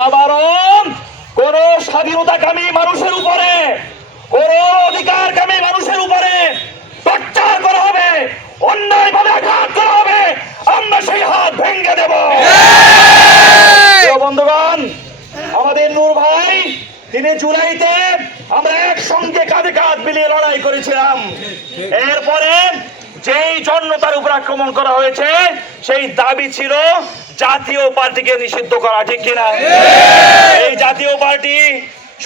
আবারও কোন স্বাধীনতাকামী মানুষের উপরে, কোন অধিকারকামী মানুষের উপরে টর্চার করা হবে, অন্যায়ভাবে আঘাত করা হবে, আমরা সেই হাত ভেঙে দেব। বন্ধুগণ, আমাদের নূর ভাই 3 জুলাইতে আমরা একসঙ্গে কাঁধে কাঁধ মিলিয়ে লড়াই করেছিলাম। এরপরে যেই জন্য তার উপর আক্রমণ করা হয়েছে, সেই দাবি ছিল জাতীয় পার্টিকে নিষিদ্ধ করা, ঠিক কিনা? এই জাতীয় পার্টি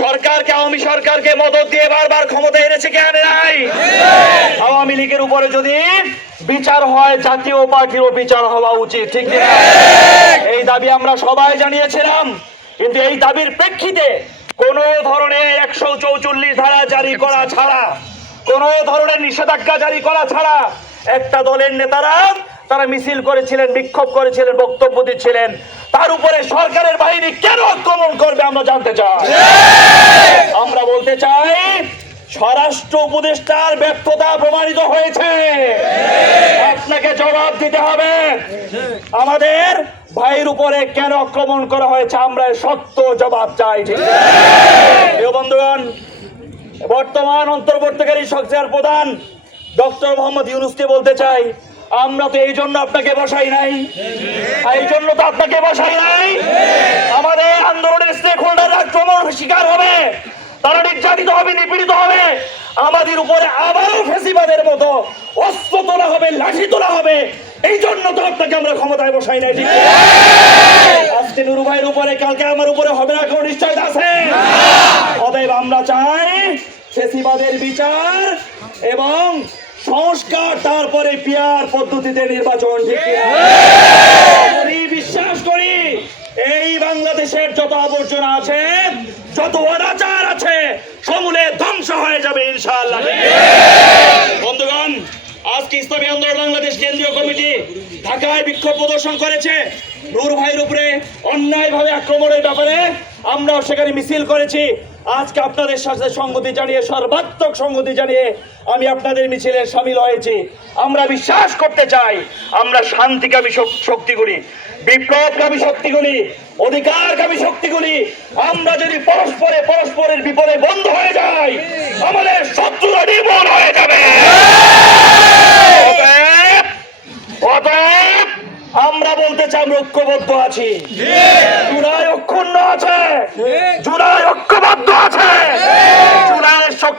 সরকারকে, আওয়ামী সরকারকে মদত দিয়ে বারবার ক্ষমতা এনেছে, কে আনে নাই? আওয়ামী লীগের উপরে যদি বিচার হয়, জাতীয় পার্টিরও বিচার হওয়া উচিত, ঠিক কিনা? এই দাবি আমরা সবাই জানিয়েছিলাম, কিন্তু এই দাবির প্রেক্ষিতে কোন ধরনের 144 ধারা জারি করা ছাড়া, কোন ধরনের নিষেধাজ্ঞা জারি করা ছাড়া একটা দলের নেতারা তারা মিছিল করেছিলেন, বিক্ষোভ করেছিলেন, বক্তব্য দিচ্ছিলেন। তার উপরে সরকারের বাহিনী কেন আক্রমণ করবে আমরা জানতে চাই। আমরা বলতে চাই, স্বরাষ্ট্র উপদেষ্টার ব্যর্থতা প্রমাণিত হয়েছে, আপনাকে জবাব দিতে হবে। আমাদের ভাইয়ের উপরে কেন আক্রমণ করা হয়েছে, আমরা সত্য জবাব চাই। বন্ধুগণ, বর্তমান অন্তর্বর্তীকালীন সরকার প্রধান ডক্টর মোহাম্মদ ইউনূসকে বলতে চাই, আমরা তো এই জন্য আপনাকে বসাই নাই, এই জন্য তো আপনাকে বসাই নাই। আমাদের আন্দোলনের স্টেক হোল্ডাররা আক্রমণ শিকার হবে, তারা নির্যাতিত হবে, নিপীড়িত হবে, আমাদের উপরে আবারও ফ্যাসিবাদের মতো অস্ত্র তোলা হবে, লাঠি তোলা হবে। এই জন্য তো আপনাকে আমরা ক্ষমতায় বসাই নাই। ঠিক আজকে নুরু ভাইয়ের উপরে, কালকে আমার উপরে হবে না কোনো নিশ্চয়তা আছে? অতএব আমরা চাই ফ্যাসিবাদের বিচার এবং সংস্কার, তারপরে পিয়ার পদ্ধতিতে নির্বাচন। ঠিক আমি বিশ্বাস করি এই বাংলাদেশের যত আবর্জনা আছে, যত অনাচার আছে, সমূলে ধ্বংস হয়ে যাবে ইনশাআল্লাহ। বন্ধুগণ, আজকে ইসলামী আন্দোলন বাংলাদেশ কেন্দ্রীয় কমিটি ঢাকায় বিক্ষোভ প্রদর্শন করেছে নূর ভাইয়ের উপরে অন্যায়ভাবে আক্রমণের ব্যাপারে। আমরাও সেখানে মিছিল করেছি। আজকে আপনাদের সাথে সংগতি জানিয়ে, সর্বাত্মক সংগতি জানিয়ে আমি আপনাদের মিছিলে সামিল হয়েছি। আমরা বিশ্বাস করতে চাই, আমরা শান্তিকামী শক্তিগুলি, বিপ্লবকামী শক্তিগুলি, অধিকারকামী শক্তিগুলি, আমরা যদি পরস্পরের বিপদে বন্ধ হয়ে যাই, আমাদের শত্রুরা নির্মূল হয়ে যাবে। অতএব আমরা বলতে চাই, আমরা ঐক্যবদ্ধ আছি, জুলাই অক্ষুণ্ণ আছে, জুলাই ঐক্যবদ্ধ আছে, জুলাই